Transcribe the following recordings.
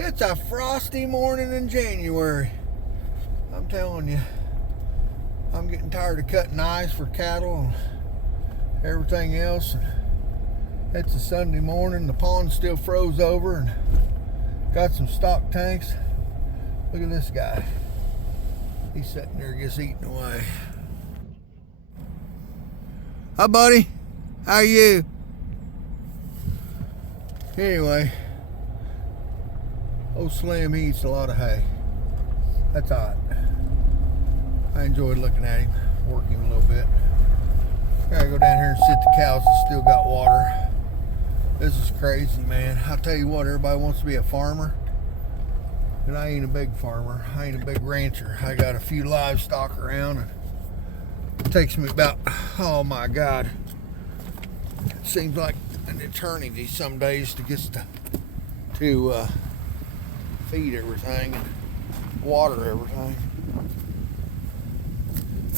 It's a frosty morning in January. I'm telling you, I'm getting tired of cutting ice for cattle and everything else. It's a Sunday morning. The pond's still froze over and got some stock tanks. Look at this guy. He's sitting there just eating away. Hi, buddy. How are you? Anyway, old Slim, he eats a lot of hay. That's all right. I enjoyed looking at him, working him a little bit. Gotta go down here and sit the cows that still got water. This is crazy, man. I'll tell you what, everybody wants to be a farmer. And I ain't a big farmer. I ain't a big rancher. I got a few livestock around. And it takes me about, oh my God. It seems like an eternity some days to get to feed everything and water everything.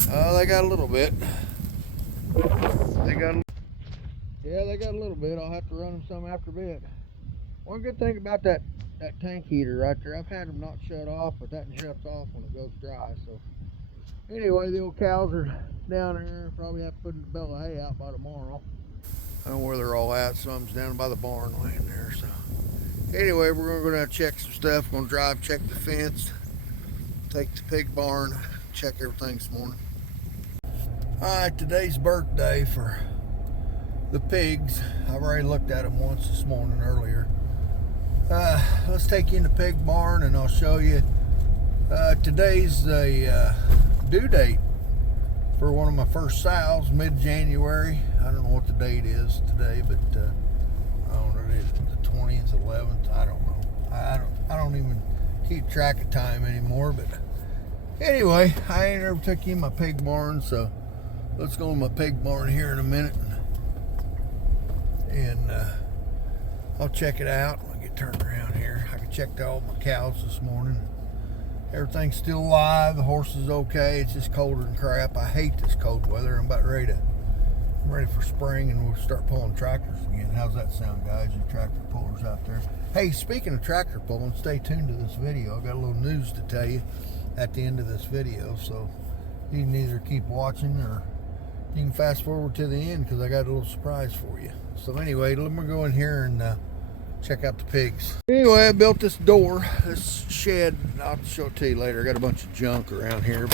They got a little bit. They got a little bit. I'll have to run them some after bed. One good thing about that tank heater right there, I've had them not shut off, but that shuts off when it goes dry. So anyway, the old cows are down there. Probably have to put a bale of hay out by tomorrow. I don't know where they're all at. Some's down by the barn laying there. So anyway, we're gonna go down and check some stuff. Gonna drive, check the fence, take the pig barn, check everything this morning. Alright, today's birthday for the pigs. I've already looked at them once this morning earlier. Let's take you in the pig barn and I'll show you. Today's the due date for one of my first sows, mid-January. I don't know what the date is today, but I don't know, the 20th, 11th, I don't know. I don't even keep track of time anymore, but anyway, I ain't ever took you in my pig barn, so let's go in my pig barn here in a minute and I'll check it out. I'll get turned around here. I can check all my cows this morning. Everything's still alive. The horse is okay. It's just colder than crap. I hate this cold weather. I'm ready for spring and we'll start pulling tractors again. How's that sound, guys? You tractor pullers out there. Hey, speaking of tractor pulling, stay tuned to this video. I got a little news to tell you at the end of this video, so you can either keep watching or you can fast forward to the end because I got a little surprise for you. So anyway, let me go in here and check out the pigs. Anyway, I built this door, this shed. I'll show it to you later. I got a bunch of junk around here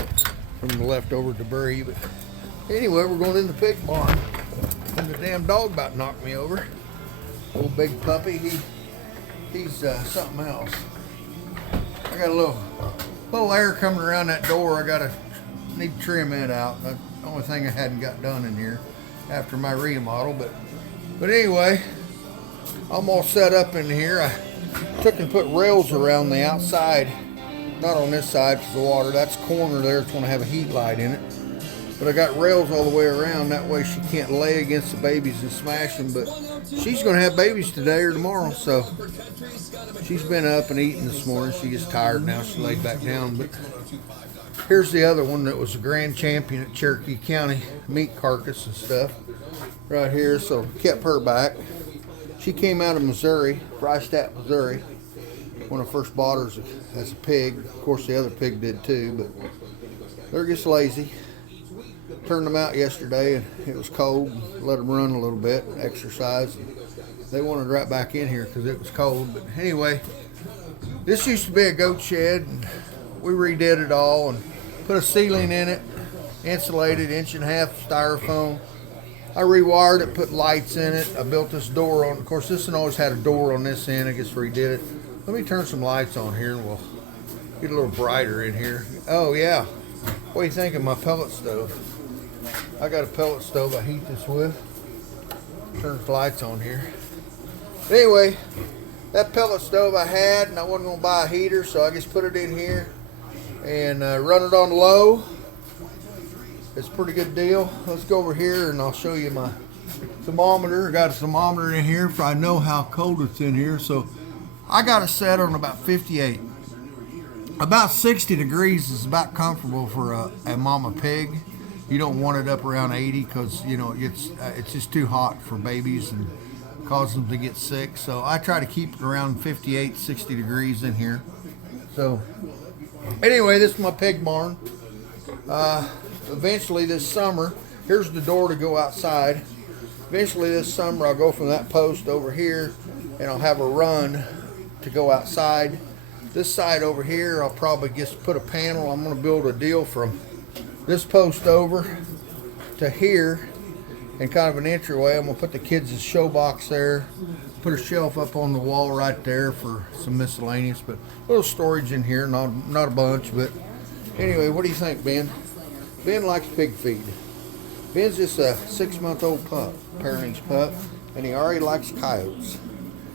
from the leftover debris. But anyway, we're going in the pig barn. And the damn dog about knocked me over. Old big puppy, he's something else. I got a little air coming around that door. Need to trim it out. That's the only thing I hadn't got done in here after my remodel. But anyway, I'm all set up in here. I took and put rails around the outside, not on this side because the water, that's corner there, it's going to have a heat light in it. But I got rails all the way around, that way she can't lay against the babies and smash them. But she's going to have babies today or tomorrow, so she's been up and eating this morning. She gets tired now, she laid back down. But here's the other one that was a grand champion at Cherokee County, meat carcass and stuff right here, so kept her back. She came out of Missouri, Freistatt, Missouri, when I first bought her as a pig. Of course, the other pig did too, but they're just lazy. Turned them out yesterday, and it was cold. Let them run a little bit, exercise. They wanted right back in here because it was cold. But anyway, this used to be a goat shed, and we redid it all and put a ceiling in it, insulated, 1.5 inch styrofoam. I rewired it, put lights in it. I built this door on. Of course, this one always had a door on this end. I just redid it. Let me turn some lights on here and we'll get a little brighter in here. Oh, yeah. What do you think of my pellet stove? I got a pellet stove I heat this with. Turn the lights on here. Anyway, that pellet stove I had, and I wasn't going to buy a heater, so I just put it in here and run it on low. It's a pretty good deal. Let's go over here and I'll show you my thermometer. I got a thermometer in here for I know how cold it's in here. So I got it set on about 58. About 60 degrees is about comfortable for a mama pig. You don't want it up around 80 because, you know, it's just too hot for babies and cause them to get sick. So I try to keep it around 58, 60 degrees in here. So anyway, this is my pig barn. Eventually this summer, here's the door to go outside. Eventually this summer I'll go from that post over here and I'll have a run to go outside. This side over here I'll probably just put a panel. I'm going to build a deal from this post over to here and kind of an entryway. I'm going to put the kids' show box there, put a shelf up on the wall right there for some miscellaneous, but a little storage in here, not a bunch. But anyway, what do you think, Ben? Ben likes pig feed. Ben's just a 6-month-old pup, parenting's pup, and he already likes coyotes.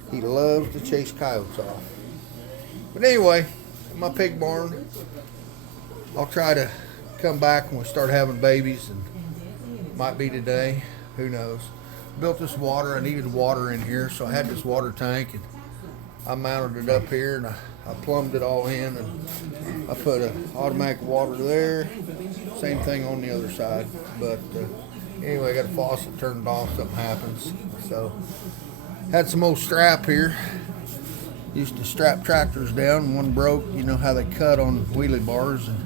He loves to chase coyotes off. But anyway, my pig barn, I'll try to come back when we start having babies, and might be today, who knows. Built this water, I needed water in here, so I had this water tank, and I mounted it up here, and I plumbed it all in, and I put a automatic water there. Same thing on the other side. But anyway, I got a faucet turned off, something happens. So had some old strap here. Used to strap tractors down, one broke. You know how they cut on wheelie bars, and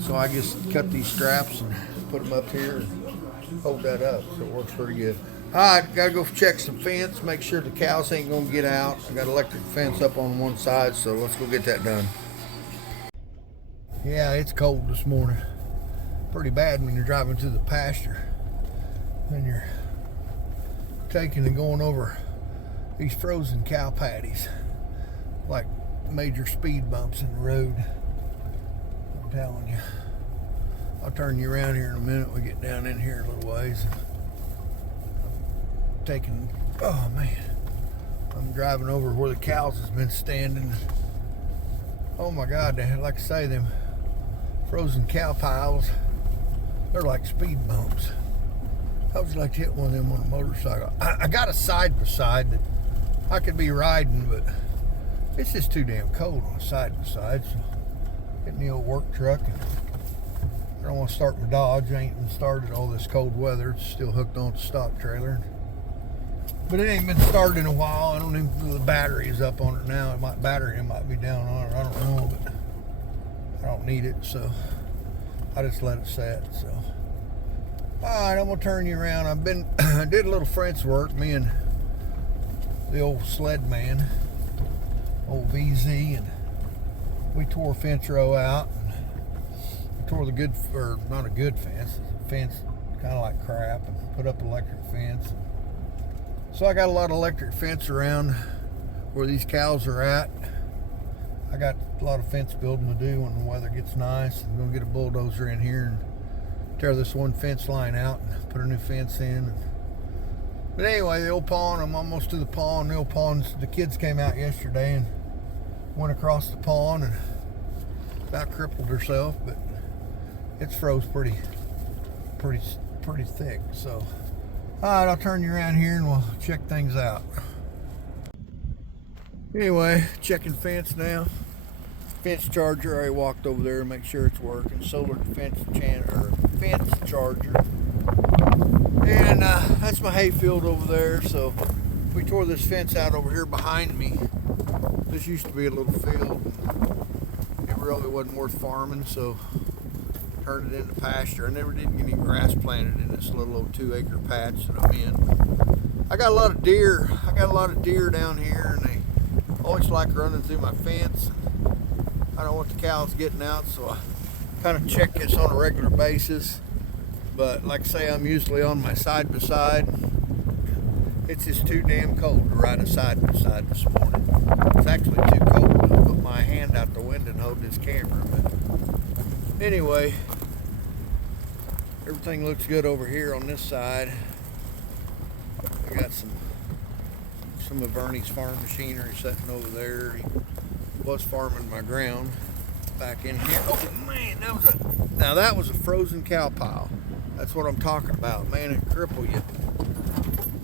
so I just cut these straps and put them up here and hold that up, so it works pretty good. All right, gotta go check some fence, make sure the cows ain't gonna get out. I got electric fence up on one side, so let's go get that done. Yeah, it's cold this morning. Pretty bad when you're driving through the pasture and you're taking and going over these frozen cow patties, like major speed bumps in the road. I'm telling you. I'll turn you around here in a minute. We get down in here a little ways. Taking, oh man, I'm driving over where the cows has been standing. Oh my God, like I say, them frozen cow piles, they're like speed bumps. How would you like to hit one of them on a motorcycle? I got a side by side that I could be riding, but it's just too damn cold on side by side. So getting the old work truck, and I don't want to start my Dodge. I ain't even started all this cold weather. It's still hooked on the stock trailer. But it ain't been started in a while. I don't even know the battery is up on it now. Battery might be down on it. I don't know, but I don't need it, so I just let it set. So, all right, I'm gonna turn you around. I did a little fence work. Me and the old sled man, old VZ, and we tore a fence row out. And we tore the good, or not a good fence. It's a fence kind of like crap, and put up electric fence. So I got a lot of electric fence around where these cows are at. I got a lot of fence building to do when the weather gets nice. I'm gonna get a bulldozer in here and tear this one fence line out and put a new fence in. But anyway, the old pond, I'm almost to the pond. The old pond, the kids came out yesterday and went across the pond and about crippled herself, but it's froze pretty thick. So all right, I'll turn you around here and we'll check things out. Anyway, checking fence now. Fence charger, I already walked over there to make sure it's working. Solar fence charger. And that's my hay field over there. So we tore this fence out over here behind me. This used to be a little field. It really wasn't worth farming, so turned it into pasture. I never did get any grass planted in this little old 2-acre patch that I'm in. I got a lot of deer. Down here, and they always like running through my fence. I don't want the cows getting out, so I kind of check this on a regular basis. But like I say, I'm usually on my side by side. It's just too damn cold to ride a side by side this morning. It's actually too cold to put my hand out the window and hold this camera. But anyway, everything looks good over here on this side. I got some of Ernie's farm machinery sitting over there. He was farming my ground back in here. Oh man, that was a frozen cow pile. That's what I'm talking about. Man, it cripple you.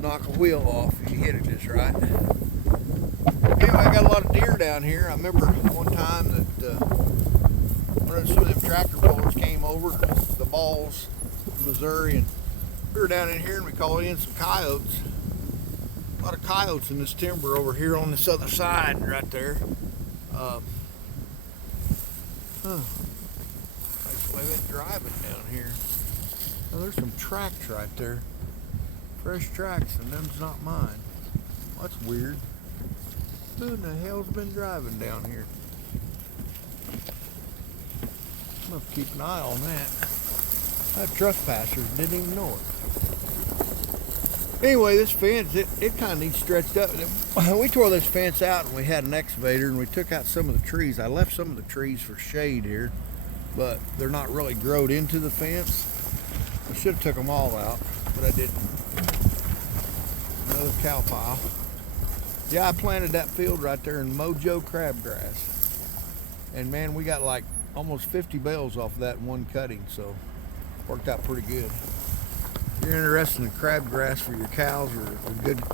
Knock a wheel off if you hit it just right. Anyway, I got a lot of deer down here. I remember one time that some of them tractor pullers came over the Balls, Missouri, and we were down in here and we called in some coyotes. A lot of coyotes in this timber over here on this other side right there. That's why I've been driving down here. Oh, there's some tracks right there. Fresh tracks, and them's not mine. Well, that's weird. Who in the hell's been driving down here? I'm gonna have to keep an eye on that. That trespassers didn't even know it. Anyway, this fence, it kind of needs stretched up. We tore this fence out and we had an excavator and we took out some of the trees. I left some of the trees for shade here, but they're not really growed into the fence. I should have took them all out, but I didn't. Another cow pile. Yeah, I planted that field right there in Mojo crabgrass. And man, we got like almost 50 bales off of that one cutting, so worked out pretty good. If you're interested in crabgrass for your cows or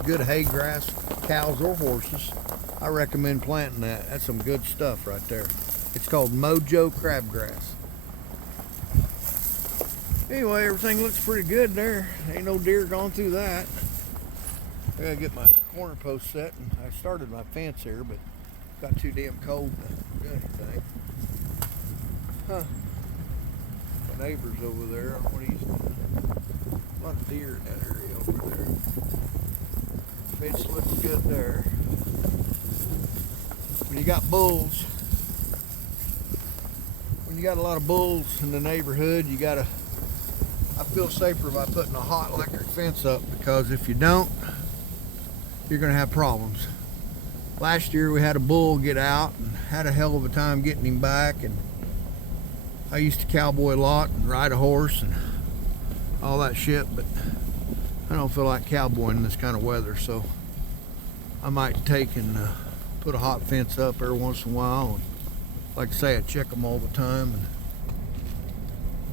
good hay grass, cows or horses, I recommend planting that. That's some good stuff right there. It's called Mojo crabgrass. Anyway, everything looks pretty good there. Ain't no deer going through that. I gotta get my corner post set, and I started my fence here, but got too damn cold to do anything. Huh. My neighbor's over there. I don't know what he's doing. A lot of deer in that area over there. Fence looks good there. When you got bulls, when you got a lot of bulls in the neighborhood, you gotta, I feel safer by putting a hot electric fence up, because if you don't, you're gonna have problems. Last year we had a bull get out and had a hell of a time getting him back, and I used to cowboy a lot and ride a horse and all that shit, but I don't feel like cowboying in this kind of weather, so I might take and put a hot fence up every once in a while. And like I say, I check them all the time, and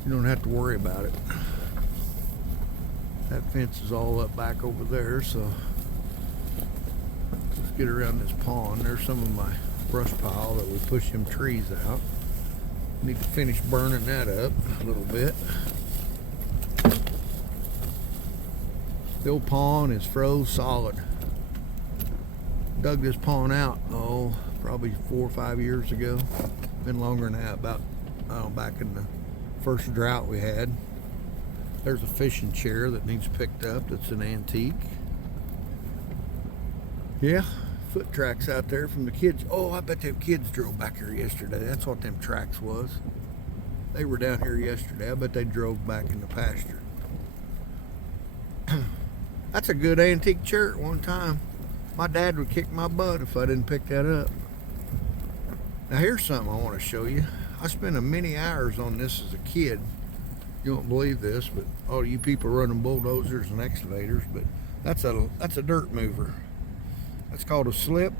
you don't have to worry about it. That fence is all up back over there, so let's get around this pond. There's some of my brush pile that we push them trees out. Need to finish burning that up a little bit. The old pond is froze solid. Dug this pond out, probably 4 or 5 years ago. Been longer than that, about, back in the first drought we had. There's a fishing chair that needs picked up. That's an antique. Yeah, foot tracks out there from the kids. Oh, I bet them kids drove back here yesterday. That's what them tracks was. They were down here yesterday. I bet they drove back in the pasture. That's a good antique chair at one time. My dad would kick my butt if I didn't pick that up. Now here's something I want to show you. I spent many hours on this as a kid. You won't believe this, but all you people running bulldozers and excavators, but that's a dirt mover. That's called a slip,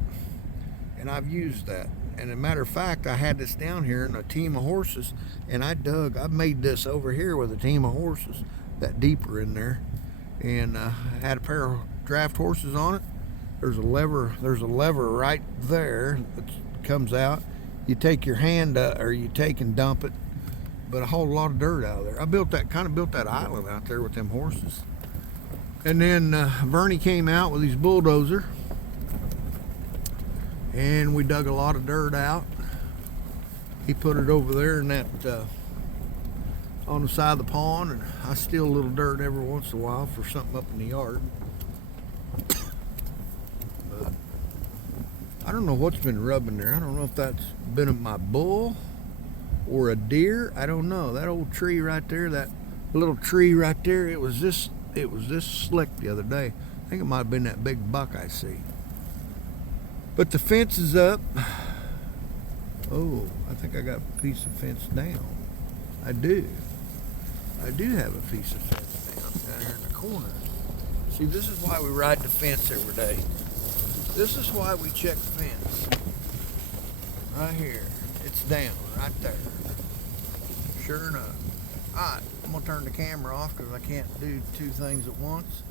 and I've used that. And as a matter of fact, I had this down here in a team of horses, and I made this over here with a team of horses, that deeper in there, and I had a pair of draft horses on it. There's a lever right there that comes out. You take your hand or you take and dump it, but a whole lot of dirt out of there. I kind of built that island out there with them horses. And then Vernie came out with his bulldozer, and we dug a lot of dirt out. He put it over there in that on the side of the pond, and I steal a little dirt every once in a while for something up in the yard. But I don't know what's been rubbing there. I don't know if that's been my bull or a deer. I don't know. That old tree right there, that little tree right there, it was this slick the other day. I think it might have been that big buck I see. But the fence is up. Oh, I think I got a piece of fence down. I do have a piece of fence down here in the corner. See, this is why we ride the fence every day. This is why we check the fence. Right here. It's down right there. Sure enough. Alright, I'm going to turn the camera off because I can't do two things at once.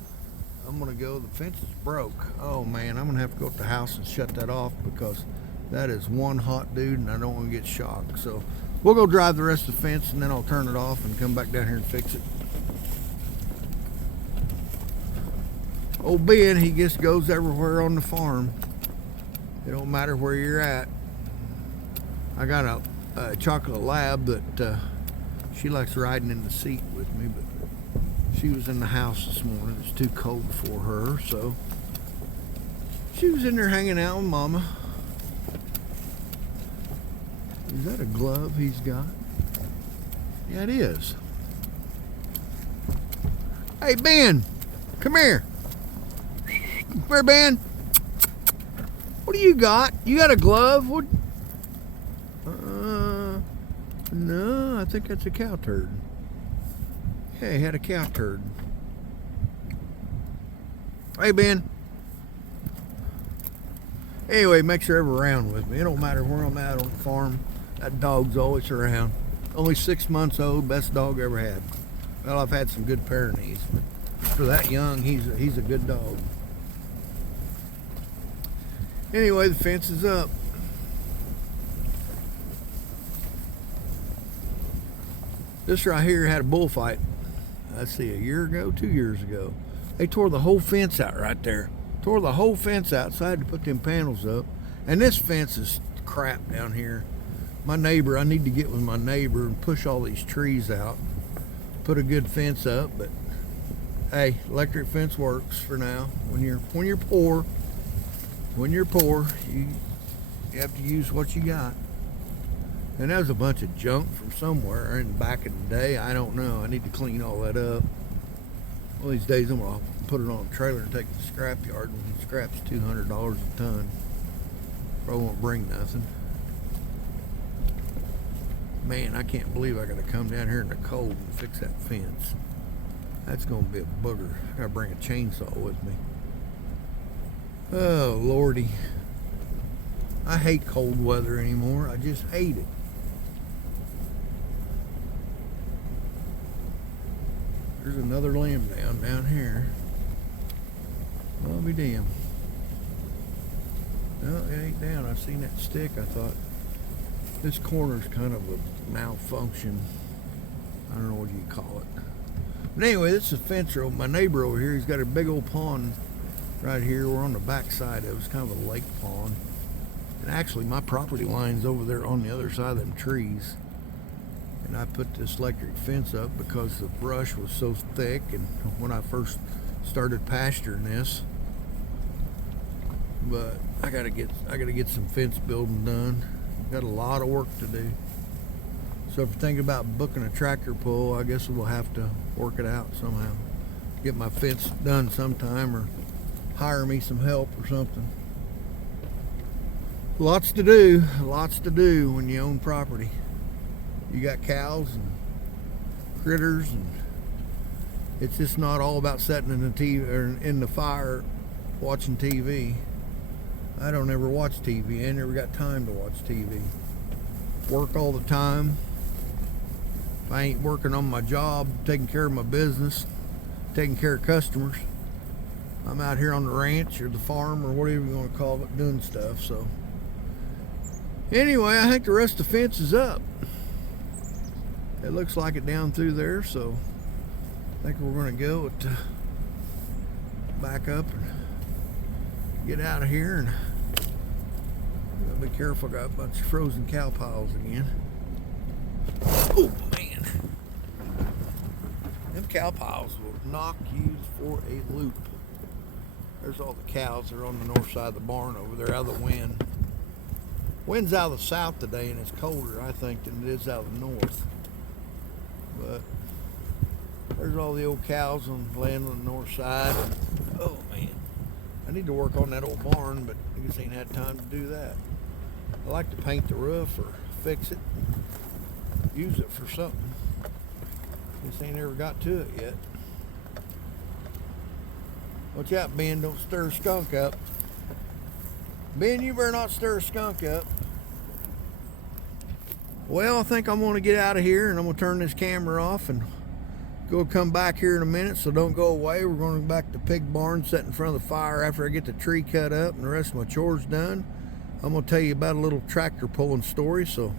I'm going to go, the fence is broke. Oh man, I'm going to have to go to the house and shut that off because that is one hot dude and I don't want to get shocked. So we'll go drive the rest of the fence and then I'll turn it off and come back down here and fix it. Old Ben, he just goes everywhere on the farm. It don't matter where you're at. I got a chocolate lab that she likes riding in the seat with me, but she was in the house this morning. It's too cold for her, so she was in there hanging out with Mama. Is that a glove he's got? Yeah, it is. Hey, Ben, come here. Come here, Ben. What do you got? You got a glove? What? No, I think that's a cow turd. Yeah, he had a cow turd. Hey, Ben. Anyway, makes her ever around with me. It don't matter where I'm at on the farm. That dog's always around. Only 6 months old, best dog I ever had. Well, I've had some good Pyrenees, but for that young, he's a good dog. Anyway, the fence is up. This right here had a bullfight. Let's see, a year ago, 2 years ago. They tore the whole fence out right there. Tore the whole fence out, so I had to put them panels up. And this fence is crap down here. My neighbor, I need to get with my neighbor and push all these trees out. Put a good fence up, but hey, electric fence works for now. When you're poor, you have to use what you got. And that was a bunch of junk from somewhere in back in the day. I don't know. I need to clean all that up. One of these days I'm gonna put it on a trailer and take it to the scrap yard. And scrap's $200 a ton. Probably won't bring nothing. Man, I can't believe I gotta come down here in the cold and fix that fence. That's gonna be a booger. I gotta bring a chainsaw with me. Oh, Lordy. I hate cold weather anymore. I just hate it. There's another limb down here. I'll be damned. No, it ain't down. I seen that stick. I thought this corner's kind of a malfunction. I don't know what you call it. But anyway, this is a fence road. My neighbor over here, he's got a big old pond right here. We're on the back side of it. It's kind of a lake pond. And actually, my property line's over there on the other side of them trees. And I put this electric fence up because the brush was so thick. And when I first started pasturing this, but I gotta get some fence building done. Got a lot of work to do. So if you're thinking about booking a tractor pull, I guess we'll have to work it out somehow. Get my fence done sometime, or hire me some help or something. Lots to do when you own property. You got cows and critters, and it's just not all about sitting in the TV or in the fire watching TV. I don't ever watch TV. I never got time to watch TV. Work all the time. If I ain't working on my job, taking care of my business, taking care of customers, I'm out here on the ranch or the farm or whatever you want to call it, doing stuff. So anyway, I think the rest of the fence is up. It looks like it down through there, so I think we're going to go back up and get out of here. And gotta be careful. I got a bunch of frozen cow piles again. Oh man, them cow piles will knock you for a loop. There's all the cows that are on the north side of the barn over there, out of the wind. Wind's out of the south today, and it's colder, I think, than it is out of the north. But there's all the old cows laying on the north side. Oh man, I need to work on that old barn, but I just ain't had time to do that. I like to paint the roof or fix it, use it for something. Just ain't ever got to it yet. Watch out, Ben, don't stir a skunk up. Ben, you better not stir a skunk up. Well, I think I'm going to get out of here, and I'm going to turn this camera off and come back here in a minute, so don't go away. We're going to go back to the pig barn, sit in front of the fire after I get the tree cut up and the rest of my chores done. I'm going to tell you about a little tractor pulling story, so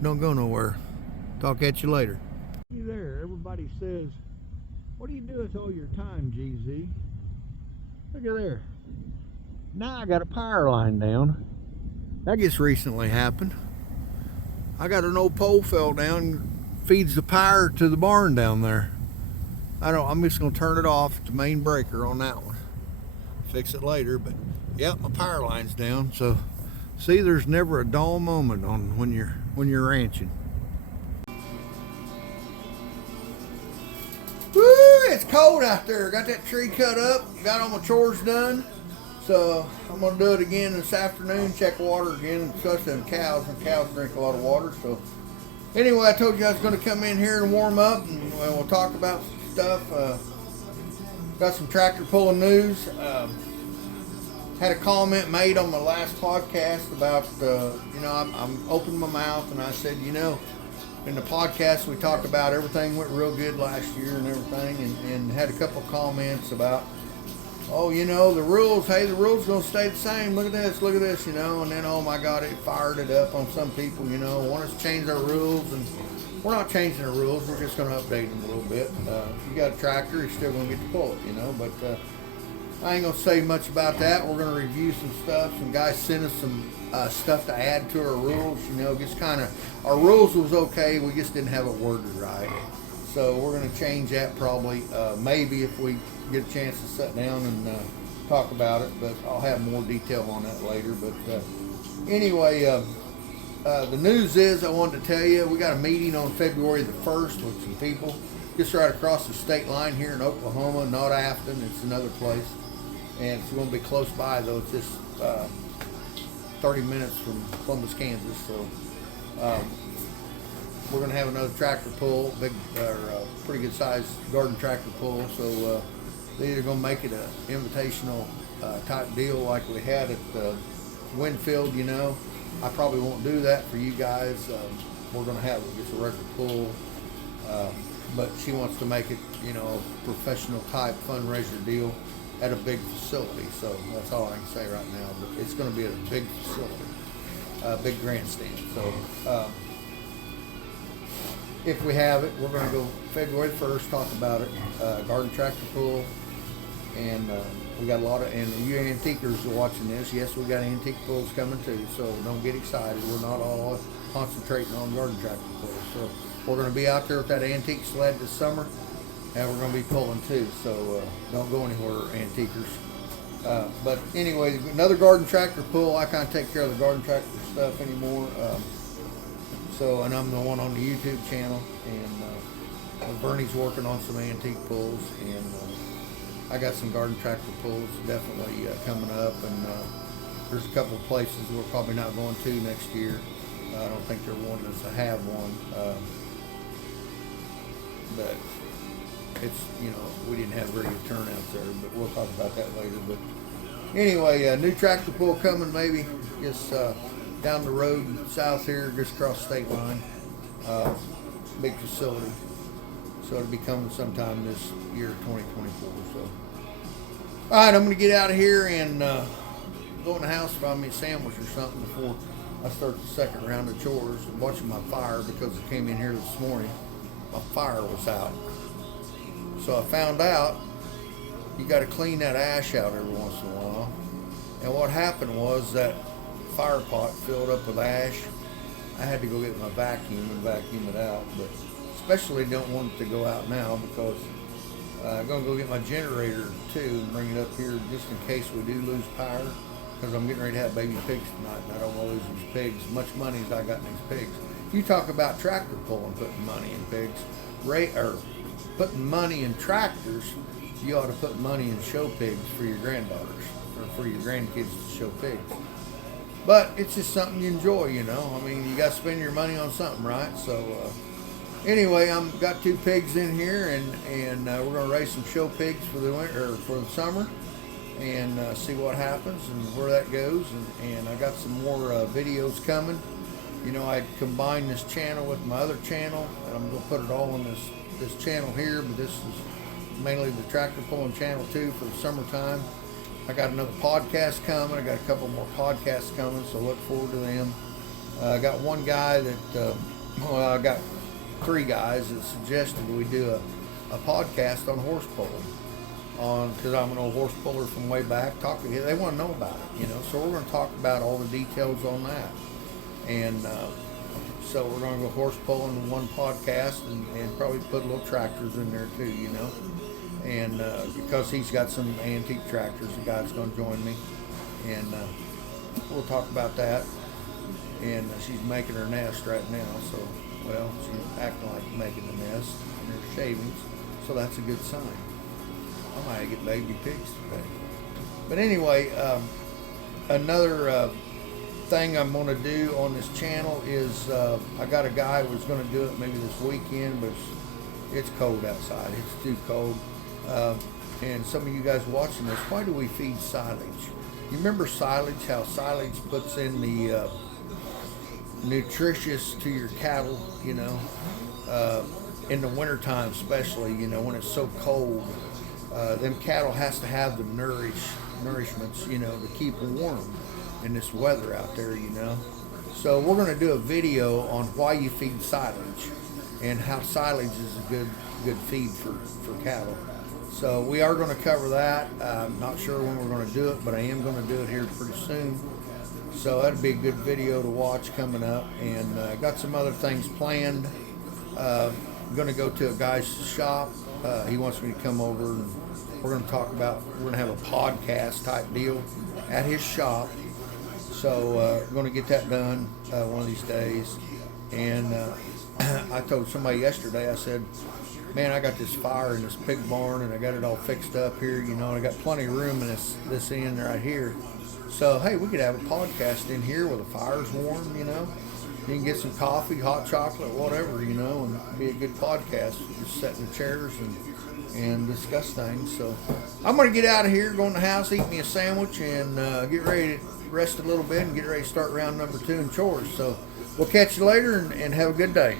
don't go nowhere. Talk at you later. You there, everybody says, what do you do with all your time, GZ? Look at there. Now I got a power line down. That just recently happened. I got an old pole fell down, feeds the power to the barn down there. I'm just gonna turn it off, the main breaker on that one. Fix it later, but yep, my power line's down. So see, there's never a dull moment on when you're ranching. Woo, it's cold out there. Got that tree cut up, got all my chores done. So I'm gonna do it again this afternoon, check water again, especially them cows, and cows drink a lot of water. So anyway, I told you I was gonna come in here and warm up, and we'll talk about some stuff. Got some tractor pulling news. Had a comment made on my last podcast about, I'm opening my mouth and I said, in the podcast we talked about everything went real good last year and everything, and had a couple comments about, the rules, hey, the rules going to stay the same, look at this, and then, oh my God, it fired it up on some people, want us to change our rules, and we're not changing the rules, we're just going to update them a little bit. If you got a tractor, you're still going to get to pull it, but I ain't going to say much about that. We're going to review some stuff. Some guys sent us some stuff to add to our rules, just kind of, our rules was okay, we just didn't have it worded right. So we're going to change that probably, maybe if we get a chance to sit down and talk about it, but I'll have more detail on that later. But anyway, the news is, I wanted to tell you, we got a meeting on February the 1st with some people just right across the state line here in Oklahoma, not Afton, it's another place. And it's going to be close by, though. It's just 30 minutes from Columbus, Kansas. So we're going to have another tractor pull, pretty good sized garden tractor pull. So they're either going to make it an invitational type deal like we had at Winfield. I probably won't do that for you guys. We're going to have just a regular pull, but she wants to make it, a professional type fundraiser deal at a big facility. So that's all I can say right now, but it's going to be at a big facility, a big grandstand. So if we have it, we're going to go February 1st, talk about it, garden tractor pull, and we got a lot of, and you antiquers are watching this, yes, we got antique pulls coming too, so don't get excited. We're not all concentrating on garden tractor pulls. So we're going to be out there with that antique sled this summer, and we're going to be pulling too, so don't go anywhere, antiquers. But anyway, another garden tractor pull. I kind of take care of the garden tractor stuff anymore. And I'm the one on the YouTube channel, and Bernie's working on some antique pulls, and I got some garden tractor pulls definitely coming up, and there's a couple of places we're probably not going to next year. I don't think they're wanting us to have one, but it's, we didn't have very good turnouts there, but we'll talk about that later. But anyway, new tractor pull coming, maybe just down the road south here, just across the state line. Big facility, so it'll be coming sometime this year, 2024. So all right, I'm gonna get out of here and go in the house, find me a sandwich or something before I start the second round of chores. I'm watching my fire because I came in here this morning, my fire was out. So I found out you got to clean that ash out every once in a while. And what happened was that fire pot filled up with ash. I had to go get my vacuum and vacuum it out, but especially don't want it to go out now because I'm going to go get my generator too and bring it up here just in case we do lose power, because I'm getting ready to have baby pigs tonight and I don't want to lose these pigs. As much money as I got in these pigs. You talk about tractor pulling, putting money in pigs, putting money in tractors, you ought to put money in show pigs for your granddaughters or for your grandkids to show pigs. But it's just something you enjoy, I mean, you got to spend your money on something, right? So anyway, I've got 2 pigs in here, and we're going to raise some show pigs for the winter or for the summer, and see what happens and where that goes. And I got some more videos coming. I combined this channel with my other channel, and I'm going to put it all on this channel here, but this is mainly the tractor pulling channel too for the summertime. I got another podcast coming. I got a couple more podcasts coming, so look forward to them. I got one guy that, I got 3 guys that suggested we do a podcast on horse pulling. on, because I'm an old horse puller from way back. They want to know about it, you know. So we're going to talk about all the details on that, and so we're going to go horse pulling in one podcast, and probably put little tractors in there too, you know. And because he's got some antique tractors, the guy's going to join me, and we'll talk about that. And she's making her nest right now, so, well, she's acting like making the nest in her shavings, so that's a good sign. I might get baby pigs today. But anyway, another thing I'm going to do on this channel is I got a guy who was going to do it maybe this weekend, but it's cold outside. It's too cold. And some of you guys watching this, why do we feed silage? You remember silage, how silage puts in the nutritious to your cattle, you know, in the wintertime especially, you know, when it's so cold, them cattle has to have the nourishments, you know, to keep warm in this weather out there, you know. So we're going to do a video on why you feed silage and how silage is a good feed for cattle. So we are going to cover that. I'm not sure when we're going to do it, but I am going to do it here pretty soon. So that'd be a good video to watch coming up. And got some other things planned. I'm going to go to a guy's shop. He wants me to come over, and we're going to talk about, we're going to have a podcast type deal at his shop. So we're going to get that done one of these days. And I told somebody yesterday, I said, man, I got this fire in this pig barn, and I got it all fixed up here, you know, and I got plenty of room in this end right here. So, hey, we could have a podcast in here where the fire's warm, you know. You can get some coffee, hot chocolate, whatever, you know, and it'd be a good podcast. Just sit in the chairs and discuss things. So, I'm going to get out of here, go in the house, eat me a sandwich, and get ready to rest a little bit and get ready to start round number 2 in chores. So, we'll catch you later, and have a good day.